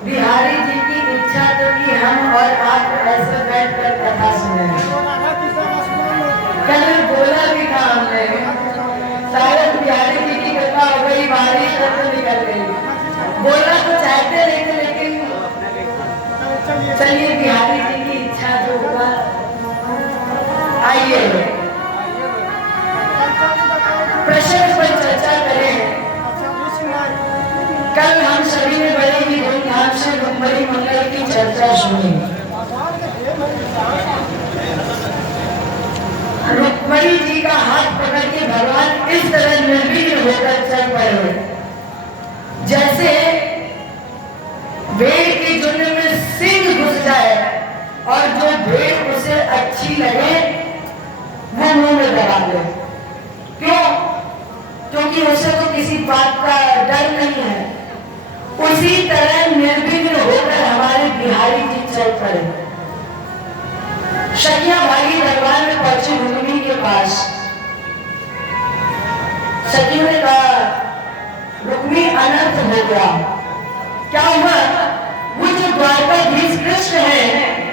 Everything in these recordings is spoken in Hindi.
बिहारी जी की इच्छा तो कि हम और आप ऐसे बैठकर कथा सुनेंगे। कल बोला भी था हमने, शायद बिहारी जी की कृपा हो गई, बारिश तो निकल गई। बोलना तो चाहते नहीं थे, लेकिन चलिए बिहारी जी की इच्छा जो हुआ। आइए प्रश्न पर चर्चा करें। कल हम सभी ने बड़े ही धूमधाम से रुक्मणी मंगल की चर्चा सुनी। रुक्मणी जी का हाथ पकड़ के भगवान इस तरह निर्विघ्न होकर चल पड़े, जैसे भेड़ के झुंड में सिंह घुस जाए और जो भेड़ उसे अच्छी लगे वो मुंह में दबा ले। क्यों? क्योंकि उसे तो किसी बात का डर नहीं है। उसी तरह निर्विघ्न होकर हमारे बिहारी जी चल पड़े। सखियां भागी दरबार में पहुंची रुक्मिणी के पास। सखियों ने कहा, रुक्मिणी अनर्थ हो गया। क्या हुआ? वो जो द्वारकाधीश कृष्ण है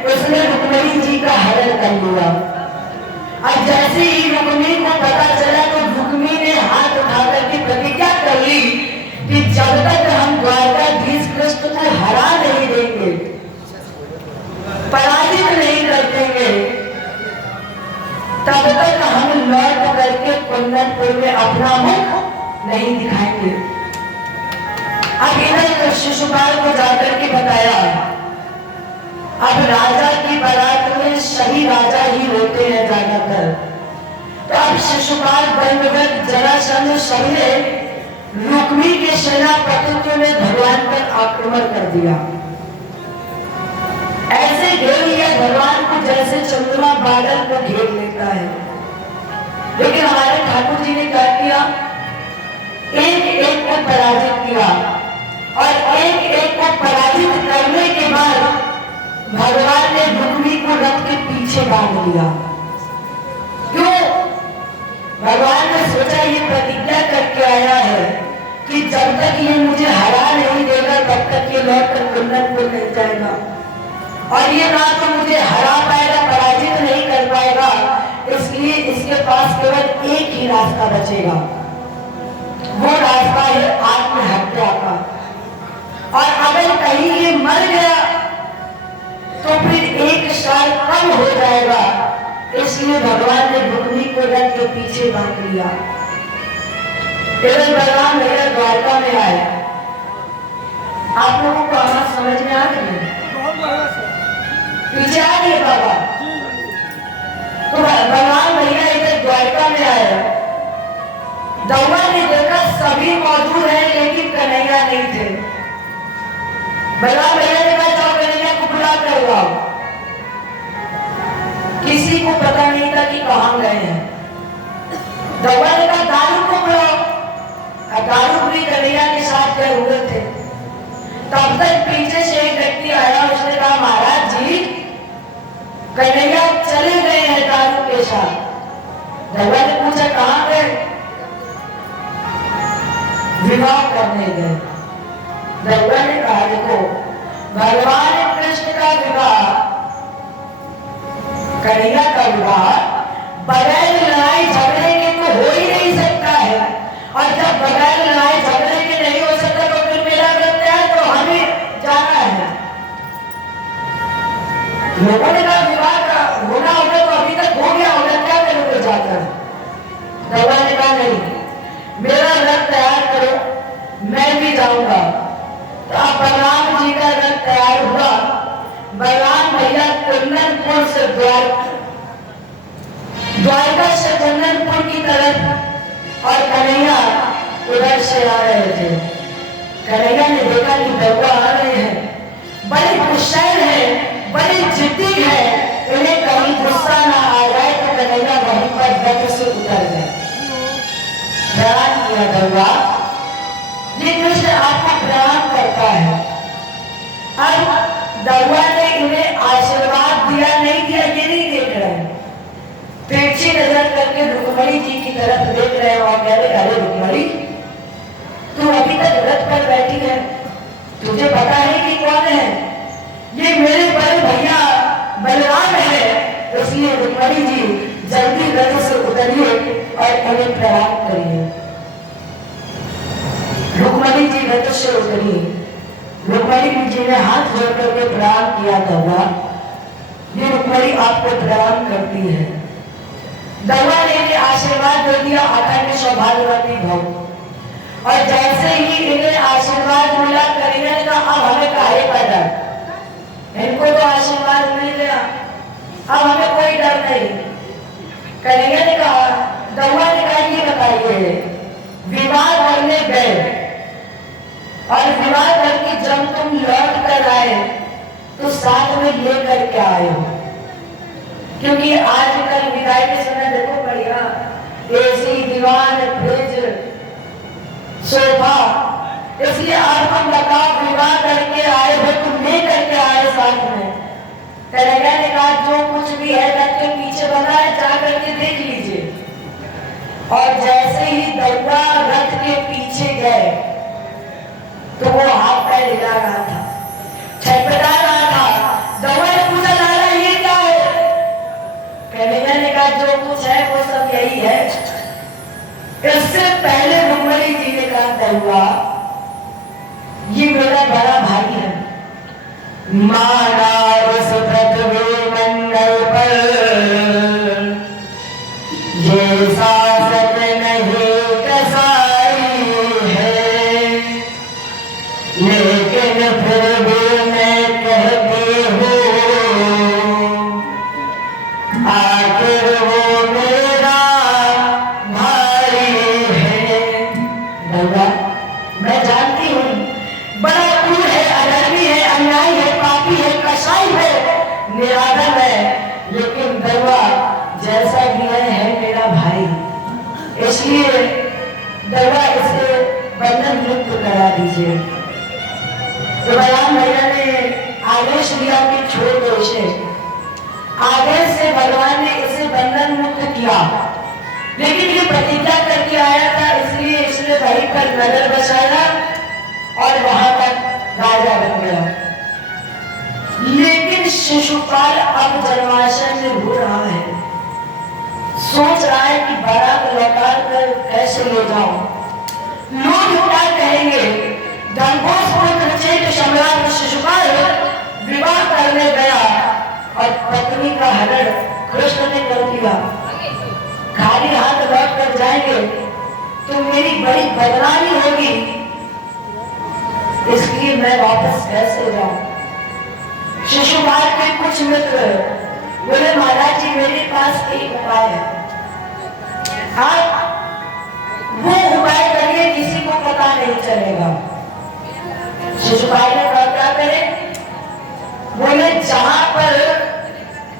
उसने रुक्मिणी जी का हरण कर लिया। अब जैसे ही रुक्मिणी को पता चला तो रुक्मिणी ने हाथ उठाकर के प्रतिज्ञा कर ली कि जब तक हम द्वारकाधीश कृष्ण को हरा नहीं देंगे, पराजित नहीं कर देंगे, तब तक हम लौट करके कुंदनपुर में अपना मुख नहीं दिखाएंगे। अब इधर शिशुपाल को जाकर के बताया, अब राजा की बारात में सही राजा ही होते हैं ज्यादातर। तो अब शिशुपाल दंडवत जरासंध सबने रुक्मिणी के सेनापतित्व में भगवान पर आक्रमण कर दिया। ऐसे घेर लिया भगवान को जैसे चंद्रमा बादल को घेर लेता है। लेकिन हमारे ठाकुर जी ने क्या किया? एक एक को पराजित किया और एक एक को पराजित करने के बाद भगवान ने रुक्मिणी को रथ के पीछे बांध लिया। क्यों? भगवान ने सोचा ये प्रतिज्ञा करके आया है कि जब तक ये मुझे हरा नहीं देगा तब तक ये लौट कर कुंदनपुर नहीं जाएगा, और ये ना तो मुझे हरा पाएगा, पराजित नहीं कर पाएगा। इसलिए इसके पास केवल एक ही रास्ता बचेगा, वो रास्ता है आत्महत्या का। और अगर कहीं ये मर गया तो फिर एक साल कम हो जाएगा। इसलिए भगवान ने रुक्मिणी को रथ के पीछे बांध लिया। बलराम भैया द्वारका में आए। आप लोगों को आवाज समझ में आ रही है? पीछे आ गए बाबा। तो बलराम भैया इधर द्वारका में आए। दौड़ा ने देखा सभी मौजूद हैं लेकिन कन्हैया नहीं थे। बलराम भैया ने कहा, जाओ कन्हैया को बुला कर लाओ। किसी को पता नहीं था कि कहां गए हैं। दौड़ा ने कहा, दारू को बुलाओ। दारू भी कन्हैया के साथ गए हुए थे। तब तक पीछे से एक व्यक्ति आया, उसने कहा, महाराज जी कन्हैया चले गए हैं दारू के साथ। दौड़ा ने पूछा, कहां गए? विवाह करने गए। दौड़ा ने कहा, देखो भगवान कृष्ण का विवाह, कन्हैया का विवाह बगैर लड़ाई झगड़े के तो हो ही नहीं सकता है। और जब बगैर लड़ाई झगड़े के नहीं हो सकता तो फिर मेरा व्रत है तो हमें जाना है। लोगों ने कहा विवाह का होना होगा तो अभी तक हो गया होगा, क्या करोगे जाकर? दौड़ा ने कहा, नहीं, मेरा व्रत तैयार करो, मैं भी जाऊंगा। तो अब बलराम जी का रथ तैयार हुआ। बलराम भैया कुंदनपुर से द्वारका से कुंदनपुर की तरफ और कन्हैया उधर से आ रहे थे। कन्हैया ने देखा कि दौड़ा आ रहे हैं, बड़े गुस्सैल है, बड़े जिद्दी है, इन्हें कहीं गुस्सा ना आ जाए। तो कन्हैया वहीं पर रथ से उतर गए। प्रणाम किया दौड़ा, ये कृष्ण आपको प्रणाम करता है। अब दौड़ा ने इन्हें आशीर्वाद दिया नहीं दिया ये नहीं देख रहे, फिर करके रुक्मणी जी की तरफ देख रहे हैं और कह रहे, अरे रुक्मणी, तू अभी तक रथ पर बैठी है, तुझे पता है कि कौन है? ये मेरे बड़े भैया बलराम है। इसलिए रुक्मणी जी जल्दी रथ से उतरिए और उन्हें प्रणाम करिए। रुक्मणी जी रथ से उतरी। रुक्मणी जी ने हाथ जोड़ करके प्रणाम किया। दौड़ा, ये रुक्मणी आपको प्रणाम करती है। दौड़ा ने आशीर्वाद दे दिया, अखंड सौभाग्यवती भव। और जैसे ही इन्हें आशीर्वाद मिला, करीना ने कहा, अब हमें काहे का डर, इनको तो आशीर्वाद मिल गया, अब हमें कोई डर नहीं। करीना ने कहा, दौड़ा ने कहा, ये बताइए, विवाह करने गए और विवाह करके जब तुम लौट कर आए तो साथ में लेकर के आए हो? क्योंकि आजकल विदाई के समय देखो बढ़िया एसी, दीवान, फ्रिज, सोफा, इसलिए आप हम बताओ, विवाह करके आए हो तुम ले करके आए साथ में? करेगा ने कहा, जो कुछ भी है रथ के पीछे बना है, जा करके देख लीजिए। और जैसे ही दौड़ा रथ के पीछे गए तो वो हाथ पैर हिला रहा था, छटपटा रहा था। दौड़ा ने पूछा, लाला ये क्या है? करेगा ने कहा, जो कुछ है वो सब यही है। इससे पहले रुक्मणी जी ने कहा, दौड़ा, ये मेरा बड़ा भाई है, माना उस पृथ्वी मंडल पर ये शासक नहीं कसाई है, लेकिन फिर भी मैं कहती हूँ, आखिर वो मेरा भाई है। दौड़ा, मैं जानती हूँ बड़ा क्रूर है, अधर्मी है, अन्यायी है, पापी है, कसाई है, निराधम है, लेकिन दौड़ा जैसा भी है मेरा भाई। इसलिए दौड़ा इसे बंधन मुक्त करा दीजिए। तो बलराम भैया ने आदेश दिया कि छोड़ दो इसे। आदेश से भगवान ने इसे बंधन मुक्त किया, लेकिन ये प्रतिज्ञा करके आया था, इसलिए इसने वहीं पर नगर बसाया और वहां तक राजा बन गया। लेकिन शिशुपाल अब जनवासन में रो रहा है, सोच रहा है कि बारात लौटा कर कैसे ले जाऊं। लोग क्या कहेंगे? धनघोष पुत्र चैत्र सम्राट शिशुपाल विवाह करने गया और पत्नी का हरण कृष्ण ने कर दिया। खाली हाथ लौट कर जाएंगे तो मेरी बड़ी बदनामी होगी, इसलिए मैं वापस कैसे जाऊं? शिशुपाल के कुछ मित्र बोले, महाराज जी मेरे पास एक उपाय है, आप वो उपाय करिए, किसी को पता नहीं चलेगा। शिशुपाल ने कहा, क्या करें? बोले, जहां पर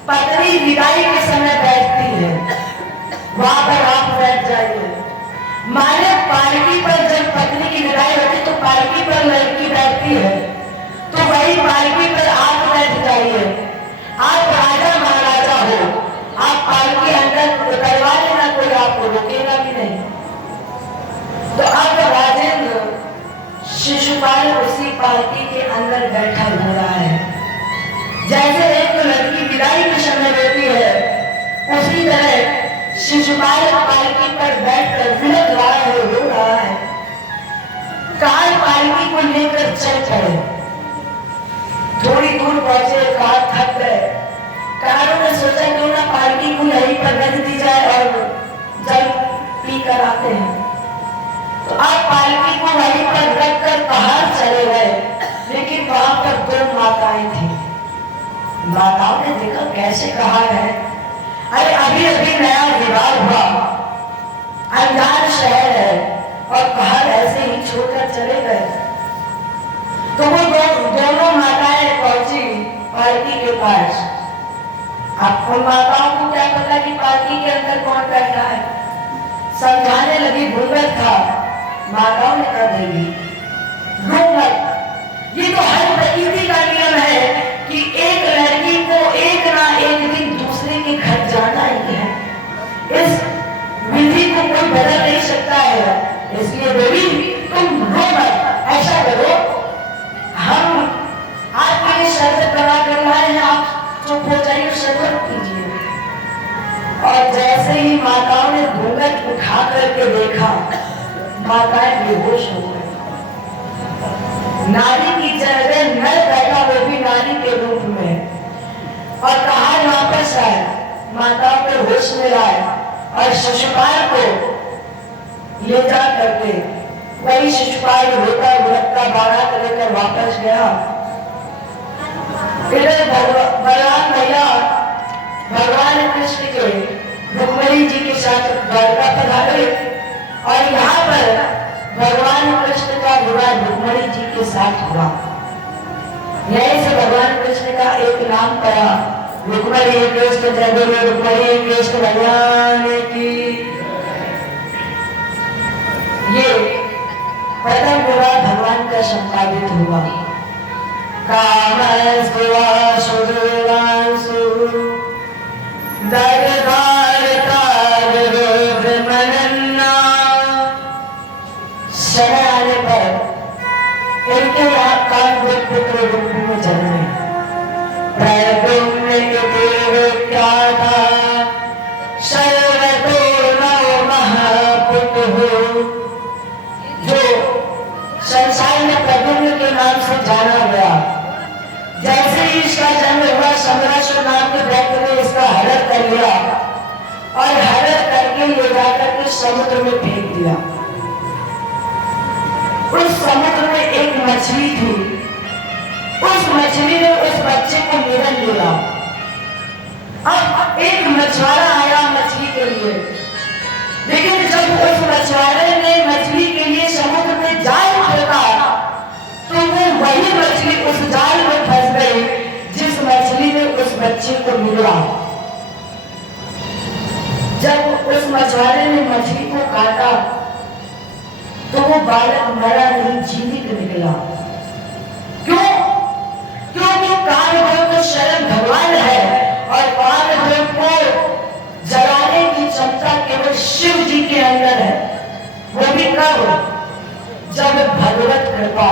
पत्नी विदाई के समय बैठती है वहां पर आप बैठ जाइए। माने पालकी पर जब पत्नी की विदाई होती तो पालकी पर लड़की बैठती है, तो वही पालकी पर आप बैठ जाइए। आप राजा महाराजा हो, आप पालकी अंदर उतरवा लेना, कोई आपको रोकेगा भी नहीं। तो अब राजेंद्र शिशुपाल उसी पालकी के अंदर बैठा हुआ है। जैसे एक लड़की विदाई के समय रहती है, उसी तरह शिशुपाल पालकी पर बैठकर विलख रहा है, रो रहा है। कार पालकी को लेकर चल पड़े। थोड़ी दूर पहुंचे, कार थक गए। कारों ने सोचा क्यों ना पालकी को यहीं पर रख दी जाए और जल पी कर आते हैं। तो आप पालकी को वहीं पर रखकर बाहर चले गए, लेकिन वहां पर दो माताएं थी। माताओं ने देखा, कैसे कहा है, अरे अभी अभी नया विवाह हुआ, अनजान शहर है और बाहर ऐसे ही छोड़कर चले गए। तो वो दोनों माताएं पहुंची पालकी के पास। अब उन माताओं को क्या पता कि पालकी के अंदर कौन बैठा है, समझाने लगी, घूंघट था। माताओं ने कहा, देवी घूंघट, ये तो हर प्रकृति का नियम है कि एक लड़की को एक ना एक दिन दूसरे के घर जाना ही है। इस और जैसे ही माताओं ने घूंघट उठा करके देखा, माताएं बेहोश हो गई। नारी की जगह नर बैठा, वो भी नारी के रूप में, और कहा वापस आए, माताओं को होश में लाए और शिशुपाल को ले जा करके वही शिशुपाल होता हुआ बारात लेकर वापस गया। इधर बलराम भैया भगवान कृष्ण के रुक्मिणी जी के साथ द्वारका पधारे और यहाँ पर भगवान कृष्ण का विवाह रुक्मिणी जी के साथ हुआ। यहीं से भगवान कृष्ण का एक नाम पड़ा, रुक्मिणी कृष्ण जय बोलो, रुक्मिणी कृष्ण भगवान की। ये प्रथम विवाह भगवान का संपादित हुआ। कामस्तु वासुदेवांसु समय आने पर इनके यहाँ कामदेव पुत्र रूप में जन्मे। प्रद्युम्न क्या था सर्वतो नौ महापुरुष, जो संसार में प्रद्युम्न के नाम से जाना गया। जैसे ही इसका जन्म हुआ, समरासुर नाम के दैत्य ने इसका हरण कर लिया और हरण करके ले जाकर के समुद्र में फेंक दिया। उस समुद्र में एक मछली थी, उस मछली ने उस बच्चे को निगल लिया। अब एक मछुआरा आया मछली के लिए, लेकिन जब उस मछुआरे ने मछली के लिए समुद्र में जाल फेंका तो वो वही मछली उस जाल में फंस गई जिस मछली ने उस बच्चे को निगला। जब उस मछुआरे ने मछली को काटा तो वो बालक मरा नहीं, जीवित निकला। क्यों? क्योंकि कामदेव तो स्वयं भगवान है और कामदेव को जलाने की क्षमता केवल शिव जी के अंदर है। वो भी कब? जब भगवत कृपा।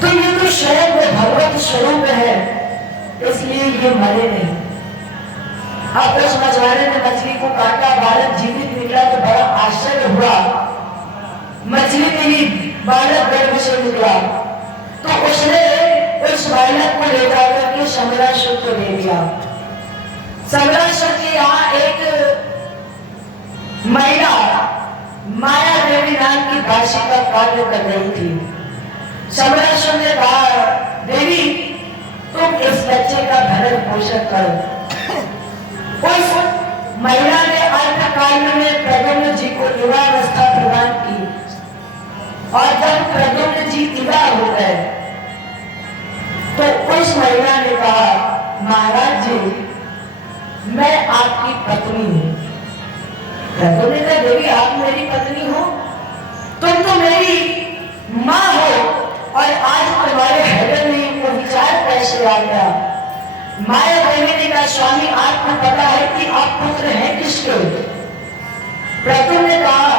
तो ये तो स्वयं भगवत स्वरूप है, इसलिए ये मरे नहीं। अब उस मछुआरे ने मछली को काटा, बालक जीवित निकला तो बड़ा आश्चर्य हुआ। मछली के लिए बालक गर्भ से निकला तो उसने उस बालक को ले जाकर के समरासुर को दे दिया। समरासुर के यहाँ एक महिला माया देवी नाम की दासी का कार्य कर रही थी। समरासुर ने कहा, देवी तुम इस बच्चे का भरण पोषण करो। उस महिला ने अल्पकाल में प्रद्युम्न जी को युवावस्था प्रदान की और जब प्रद्युम्न जी विदा हो गए तो उस महिला ने कहा, महाराज जी मैं आपकी पत्नी हूं। प्रद्युम्न ने कहा, देवी आप मेरी पत्नी हो? तुम तो मेरी माँ हो और आज तुम्हारे हृदय में वो विचार कैसे आ गया? माया देवी ने कहा, स्वामी आपको पता है कि आप पुत्र हैं किसके? प्रद्युम्न ने कहा,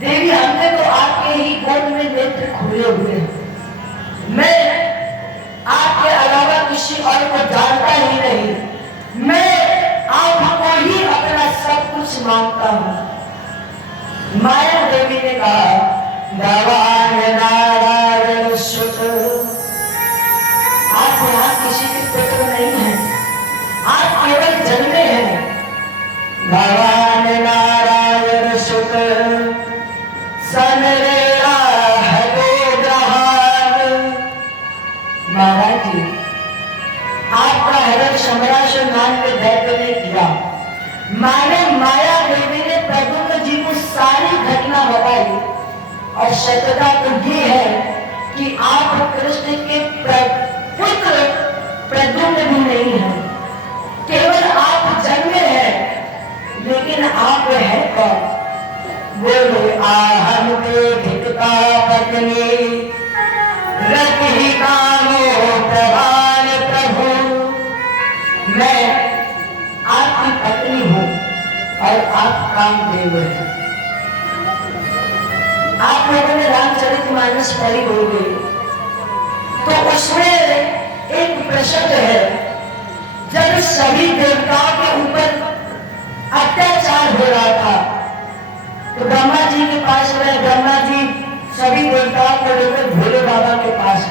देवी हमने तो आपके ही गोद में नेत्र खुले हुए हैं। मैं आपके अलावा किसी और को जानता ही नहीं। मैं आपको ही अपना सब कुछ मानता हूँ। माया देवी ने कहा, भगवान नारायण सुत, आप यहाँ किसी के पुत्र नहीं हैं, आप केवल जन्मे हैं। भगवान नारायण सुत सनरेरा हरे ग्रहान। महाराज जी आपका हरण समरासुर नाम के दैत्य ने किया। माने माया देवी ने प्रद्युम्न जी को सारी घटना बताई और सत्यता तो ये है कि आप कृष्ण के पुत्र प्रद्युम्न भी नहीं है, केवल आप जन्मे हैं, लेकिन आप है कौन? बोले आहम देखता पत्नी रति कामो प्रभान प्रभु। मैं आपकी पत्नी हूँ और आप कामदेव हैं। आप लोगों ने रामचरितमानस पढ़ी होगी तो उसमें एक प्रसंग है, जब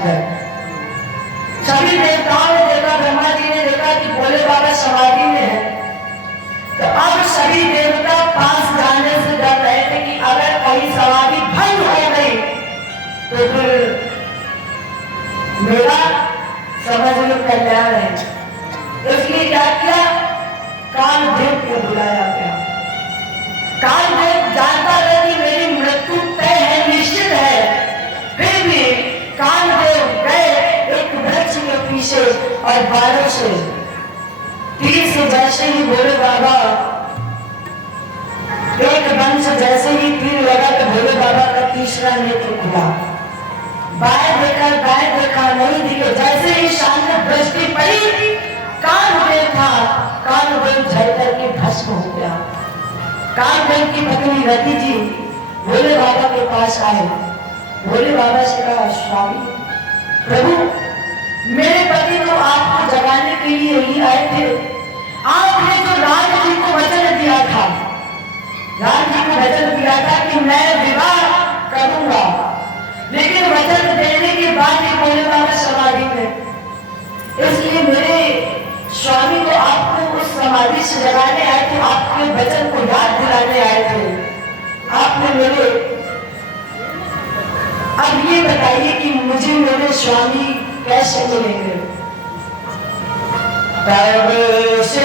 गए। सभी देवताओं ने देखा, ब्रह्मा जी ने देखा कि भोले बाबा समाधि में है, तो अब सभी देवता पास जाने से डर रहे थे कि अगर कहीं समाधि भंग हो गई तो फिर मेरा समझ लो कल्याण है। इसलिए क्या किया, कालदेव को बुलाया गया। कालदेव जानता है कि मेरी मृत्यु तय है, निश्चित है, फिर भी कालदेव गए एक वृक्ष के पीछे और बालों से तीर से जैसे ही भोले बाबा, एक दम से जैसे ही तीर लगा तो भोले बाबा का तीसरा नेत्र खुला। बाएं देखा, दाएं देखा, नहीं दिखे। जैसे ही सामने दृष्टि पड़ी, कालदेव था, कालदेव जल करके भस्म हो गया। कालदेव की पत्नी रति जी भोले बाबा के पास आए। भोले बाबा से कहा, स्वामी प्रभु, मेरे पति तो आपको जगाने के लिए ही आए थे। आपने तो राम जी को वचन दिया था, राम जी को वचन दिया था कि मैं विवाह करूंगा, लेकिन वचन देने के बाद ही भोले बाबा समाधि में। इसलिए मेरे स्वामी को आपको उस समाधि से जगाने आए थे, आपके वचन को याद दिलाने आए थे। आपने मेरे, अब ये बताइए कि मुझे मेरे स्वामी कैसे मिलेंगे? तब से